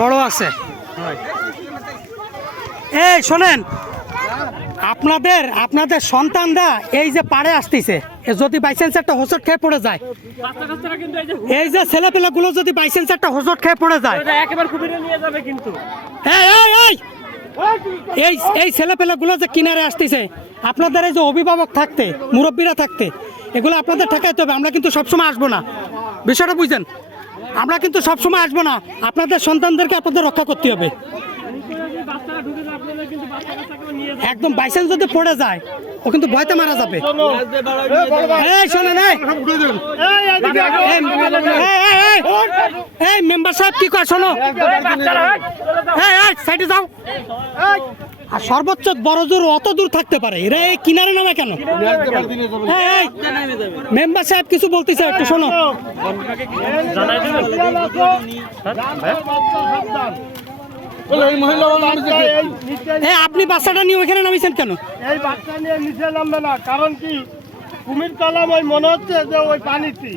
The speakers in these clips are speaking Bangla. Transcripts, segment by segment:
বড় আছে। এই শোনেন, আপনাদের সন্তানরা এই যে পাড়ে আসতেছে, যদি বাইচান্স একটা হোঁচট খেয়ে পড়ে যায়, এই যে ছেলেপেলেগুলো যদি বাইচান্স একটা হোঁচট খেয়ে পড়ে যায়, এই ছেলেপেলেগুলো যে কিনারে আসতেছে, আপনাদের এই যে অভিভাবক থাকতে, মুরব্বীরা থাকতে, এগুলো আপনাদের ঠেকাইতে হবে। আমরা কিন্তু সবসময় আসবো না, বিষয়টা বুঝছেন? আমরা কিন্তু সবসময় আসবো না, আপনাদের সন্তানদেরকে আপনাদের রক্ষা করতে হবে। একদম বাইচান্স যদি পড়ে যায়, ও কিন্তু ভয়তে মারা যাবে। এই মেম্বার সাহেব কি কয় শোনো, সাইডে যাও। আর সর্বোচ্চ বড় জোর অত দূর থাকতে পারে, এরা এই কিনারে নামে কেন? মেম্বার সাহেব কিছু বলতেছে, একটু শোনো। আপনি বাচ্চাটা নিয়ে ওইখানে নামিয়েছেন কেন? এই বাচ্চা নিয়ে নিচে নামবে না, কারণ কি কুমির কলাম ওই মনে হচ্ছে যে ওই পানিতে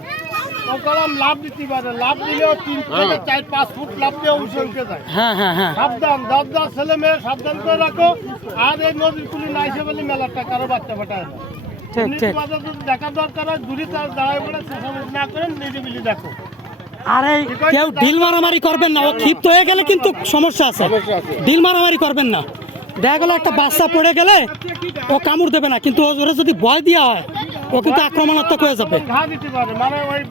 ও কলাম লাভ দিতে পারে, লাভ দিলেও 3 থেকে 4-5 ফুট লাভ দিয়ে উঠে যায়। হ্যাঁ হ্যাঁ হ্যাঁ, সাবধান, 10 ছেলে মেয়ে সাবধান করে রাখো। আর এই নদীর কুলি না এসে বলে মেলাটা কারো বাচ্চা ফাটায় না। ঠিক ঠিক। দেখা দরকার হয়, দূরে তার দাঁড়ায় বলে না করেন, নিরিবিলি দেখো। আরে কেউ ঢিল মারামারি করবেন না, ও ক্ষিপ্ত হয়ে গেলে কিন্তু সমস্যা আছে। ঢিল মারামারি করবেন না। দেখা গেল একটা বাচ্চা পড়ে গেলে ও কামড় দেবে না, কিন্তু ওরা যদি ভয় দেওয়া হয়, ও কিন্তু আক্রমণাত্মক হয়ে যাবে। ঘা দিতে পারে, মানে ওই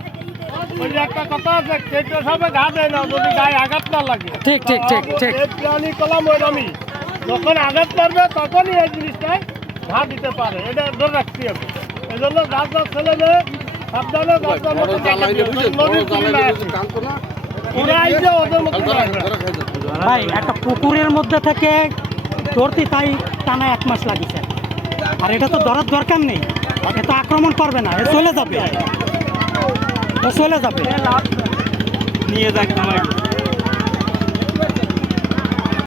একটা কথা আছে, কেটে সবে ঘা দেয় না যদি গায়ে আঘাত না লাগে। ঠিক ঠিক ঠিক ঠিক। প্রাণী কলাম ওই রকমই, যখন আঘাত করবে তখনই এই জিনিসটায় ঘা দিতে পারে, এটা ধরে রাখতে হবে। এই জন্য গাছ ছেলে মেয়ে সাবধানে ভাই, একটা পুকুরের মধ্যে থেকে ধরতে তাই টানা 1 মাস লাগিছে। আর এটা তো ধরার দরকার নেই, এ তো আক্রমণ করবে না, এ চলে যাবে, নিয়ে যাক।